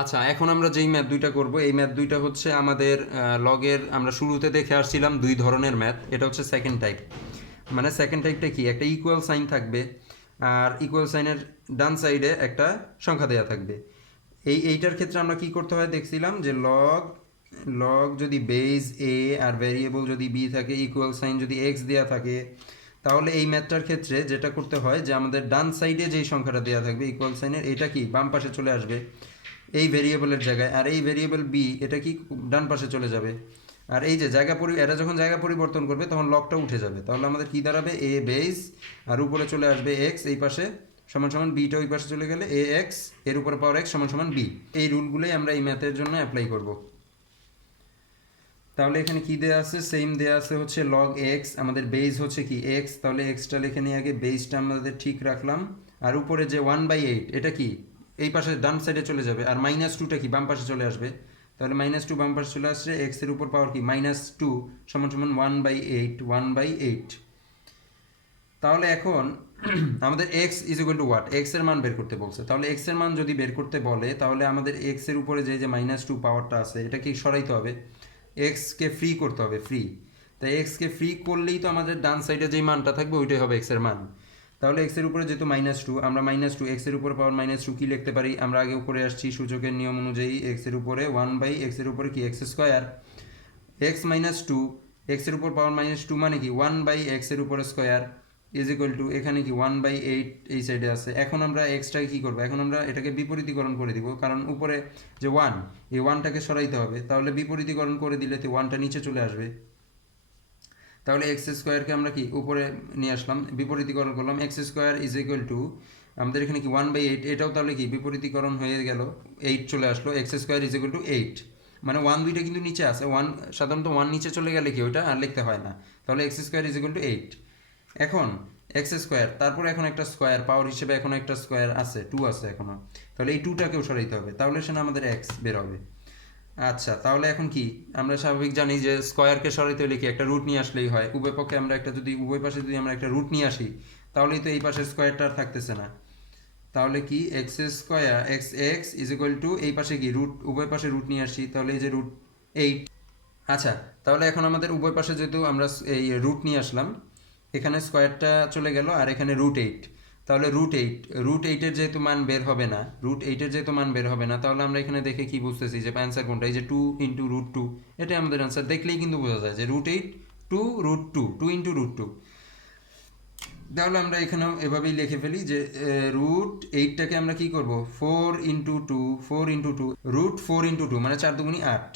আচ্ছা, এখন আমরা যেই ম্যাথ দুইটা করব, এই ম্যাথ দুইটা হচ্ছে আমাদের লগের, আমরা শুরুতে দেখে আসছিলাম দুই ধরনের ম্যাথ। এটা হচ্ছে সেকেন্ড টাইপ। মানে সেকেন্ড টাইপটা কি, একটা ইকুয়াল সাইন থাকবে আর ইকুয়াল সাইনের ডান সাইডে একটা সংখ্যা দেওয়া থাকবে। এইটার ক্ষেত্রে আমরা কি করতে হয় দেখছিলাম, যে লগ লগ যদি বেজ এ আর ভ্যারিয়েবল যদি বি থাকে, ইকুয়াল সাইন যদি এক্স দেওয়া থাকে, তাহলে এই ম্যাথটার ক্ষেত্রে যেটা করতে হয় যে আমাদের ডান সাইডে যেই সংখ্যাটা দেওয়া থাকবে ইকুয়াল সাইনের, এটা কি বাম পাশে চলে আসবে এই ভেরিয়েবলের জায়গায়, আর এই ভেরিয়েবল বি এটা কি ডান পাশে চলে যাবে। আর এই যে এটা যখন জায়গা পরিবর্তন করবে তখন লগটা উঠে যাবে। তাহলে আমাদের কি দাঁড়াবে, এ বেস আর উপরে চলে আসবে এক্স এই পাশে সমান সমান বিটা ওই পাশে চলে গেলে এ এক্স এর উপরে পাওয়ার এক্স সমান সমান বি। এই রুলগুলোই আমরা এই ম্যাথের জন্য অ্যাপ্লাই করব। তাহলে এখানে কি দেওয়া আছে, সেম দেওয়া আছে হচ্ছে লগ এক্স, আমাদের বেস হচ্ছে কি এক্স, তাহলে এক্সটা লিখে নিয়ে আগে বেসটা আমাদের ঠিক রাখলাম। আর উপরে যে 1/8 এটা কি এই পাশে ডান সাইডে চলে যাবে, আর -2টা কি বাম পাশে চলে আসবে। তাহলে -2 বাম পাশে চলে আসছে, এক্স এর উপর পাওয়ার কি -2 সমান সমান 1/8। তাহলে এখন আমাদের x is equal two what, x এর মান বের করতে বলছে। তাহলে এক্স এর মান যদি বের করতে বলে, তাহলে আমাদের এক্স এর উপরে যে যে -2 পাওয়ারটা আছে এটা কি সরাইতে হবে, এক্সকে ফ্রি করতে হবে, ফ্রি। তাই এক্সকে ফ্রি করলেই তো আমাদের ডান সাইডে যেই মানটা থাকবে ওইটাই হবে এক্স এর মান। তাহলে এক্স এর উপরে যেহেতু -2, আমরা -2 এক্স এর উপরে পাওয়ার -2 কি লিখতে পারি, আমরা আগে উপরে আসছি সূচকের নিয়ম অনুযায়ী, এক্স এর উপরে 1/x এর উপরে কি এক্স স্কোয়ার, এক্স -2 এক্স এর উপর পাওয়ার -2 মানে কি 1/x এর উপরে স্কোয়ার ইজ ইকুয়াল টু এখানে কি 1/8 এই সাইডে আছে। এখন আমরা এক্সটাকে কি করব, এখন আমরা এটাকে বিপরীতীকরণ করে দিব, কারণ উপরে যে 1 এই 1টাকে সরাইতে হবে, তাহলে বিপরীতীকরণ করে দিলে তো 1টা নিচে চলে আসবে। তাহলে এক্স স্কোয়ারকে আমরা কি উপরে নিয়ে আসলাম, বিপরীতীকরণ করলাম, x square is equal two আমাদের এখানে কি 1/8, এটাও তাহলে কি বিপরীতীকরণ হয়ে গেল, 8 চলে আসলো, x square is equal two 8। মানে 1 দুইটা কিন্তু নিচে আছে, 1 সাধারণত 1 নিচে চলে গেলে কি ওইটা আর লিখতে হয় না। তাহলে x square is equal two 8। এখন এক্স স্কোয়ার, তারপরে এখন একটা স্কোয়ার পাওয়ার হিসেবে এখন একটা স্কোয়ার আছে, 2 আছে এখনো, তাহলে এই 2টাকেও সরাইতে হবে, তাহলে সেটা আমাদের এক্স বের হবে। আচ্ছা, তাহলে এখন কি আমরা স্বাভাবিক জানি যে স্কোয়ারকে সরাইতে হলে কি একটা রুট নিয়ে আসলেই হয়, উভয় পক্ষে আমরা একটা যদি উভয় পাশে যদি আমরা একটা রুট নিয়ে আসি, তাহলেই তো এই পাশে স্কোয়ারটা আর থাকতেছে না। তাহলে কি x square x x is equal two এই পাশে কি রুট, উভয় পাশে রুট নিয়ে আসি, তাহলে এই যে √8। আচ্ছা, তাহলে এখন আমাদের উভয় পাশে যেহেতু আমরা এই রুট নিয়ে আসলাম, এখানে স্কোয়ারটা চলে গেল আর এখানে √8, তাহলে √8 এর যেহেতু মান বের হবে না, √8 এর যেহেতু মান বের হবে না, তাহলে আমরা এখানে দেখে কি বুঝতেছি যে অ্যান্সার কোনটা, এই যে 2 ইন্টু √2, এটাই আমাদের অ্যান্সার। দেখলেই কিন্তু বোঝা যায় যে √8 টু √2, 2 ইন্টু √2। তাহলে আমরা এখানেও এভাবেই লিখে ফেলি যে √8টাকে আমরা কি করব, 4 ইন্টু 2 √4 ইন্টু 2 মানে 4 দুগুণি 8।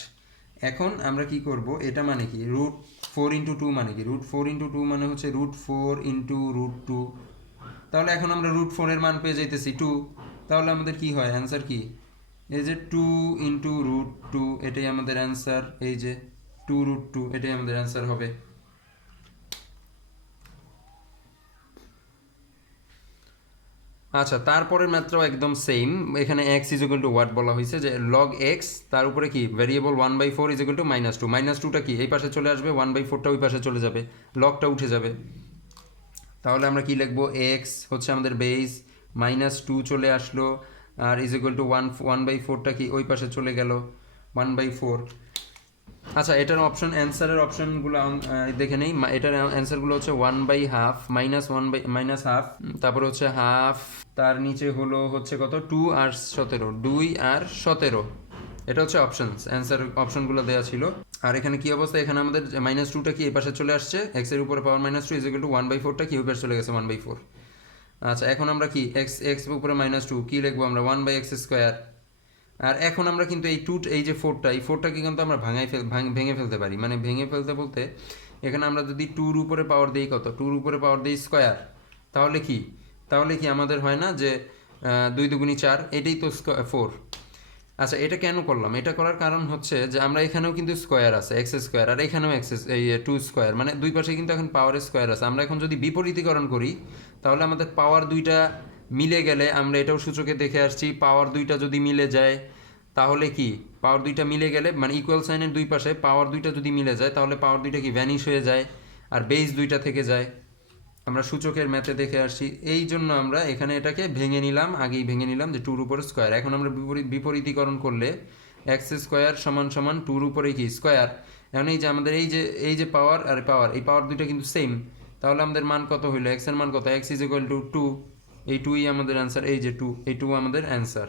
এখন আমরা কি করব, এটা মানে কি √4 ইন্টু 2 মানে কি, √4 ইন্টু 2 মানে হচ্ছে √4 ইন্টু √2। তাহলে এখন আমরা √4 এর মান পেয়ে যাইতেছি 2। তাহলে আমাদের কি হয়, অ্যান্সার কি, এই যে 2 ইন্টু √2 এটাই আমাদের অ্যান্সার, এই যে 2 √2 এটাই আমাদের অ্যান্সার হবে। আচ্ছা, তারপরের ম্যাথটাও একদম সেম, এখানে x is equal two what বলা হয়েছে, যে লগ এক্স, তার উপরে কি ভ্যারিয়েবল 1/4 ইজ ইকুয়াল টু -2, -2টা কি এই পাশে চলে আসবে, 1/4টা ওই পাশে চলে যাবে, লগটা উঠে যাবে। তাহলে আমরা কি লিখবো, এক্স হচ্ছে আমাদের বেস, -2 চলে আসলো, আর ইজ ইকুয়াল টু 1/4টা কি ওই পাশে চলে গেল 1/4। আচ্ছা, এটার অপশন অ্যান্সারের অপশনগুলো দেখে নেই। এটার অ্যান্সারগুলো হচ্ছে 1/2 -1/-হাফ, তারপরে হচ্ছে হাফ, তার নিচে হলো হচ্ছে কত 2 আর 17, 2 আর 17। এটা হচ্ছে অপশনস, অ্যান্সার অপশনগুলো দেওয়া ছিল। আর এখানে কি অবস্থা, এখানে আমাদের -2টা কি এই পাশে চলে আসছে, এক্স এর উপরে পাওয়ার -2 ইজ ইকুয়াল টু 1/4টা কি ওই পাশে চলে গেছে 1/4। আচ্ছা, এখন আমরা কি এক্স উপরে -2 কি লিখবো আমরা, 1/x স্কোয়ার। আর এখন আমরা কিন্তু এই যে 4টা, এই 4টাকে কিন্তু আমরা ভেঙে ফেলতে পারি, মানে ভেঙে ফেলতে বলতে এখানে আমরা যদি 2-র উপরে পাওয়ার দিই কত, 2-র উপরে পাওয়ার দিই স্কোয়ার, তাহলে কি আমাদের হয় না যে 2 দুগুণি 4, এটাই তো 4। আচ্ছা, এটা কেন করলাম, এটা করার কারণ হচ্ছে যে আমরা এখানেও কিন্তু স্কোয়ার আছে এক্স স্কোয়ার, আর এখানেও এই 2 স্কোয়ার, মানে দুই পাশে কিন্তু এখন পাওয়ার স্কোয়ার আছে। আমরা এখন যদি বিপরীতীকরণ করি, তাহলে আমাদের পাওয়ার দুইটা মিলে গেলে, আমরা এটাও সূচকে দেখে আসছি, পাওয়ার দুইটা যদি মিলে যায়, তাহলে কি পাওয়ার দুইটা মিলে গেলে মানে ইকুয়াল সাইনের দুই পাশে পাওয়ার দুইটা যদি মিলে যায়, তাহলে পাওয়ার দুইটা কি ভ্যানিশ হয়ে যায়, আর বেস দুইটা থেকে যায়। আমরা সূচকের ম্যাথে দেখে আসছি, এই জন্য আমরা এখানে এটাকে ভেঙে নিলাম, আগেই ভেঙে নিলাম যে টুর উপরে স্কোয়ার। এখন আমরা বিপরীতীকরণ করলে এক্স স্কোয়ার সমান সমান টুর উপরে কি স্কোয়ার। এখন এই যে আমাদের এই যে পাওয়ার আর পাওয়ার, এই পাওয়ার দুইটা কিন্তু সেম, তাহলে আমাদের মান কত হইলো, এক্স এর মান কত, X is equal to two, এই টুই আমাদের অ্যান্সার, এই যে টু, এই টু আমাদের অ্যান্সার।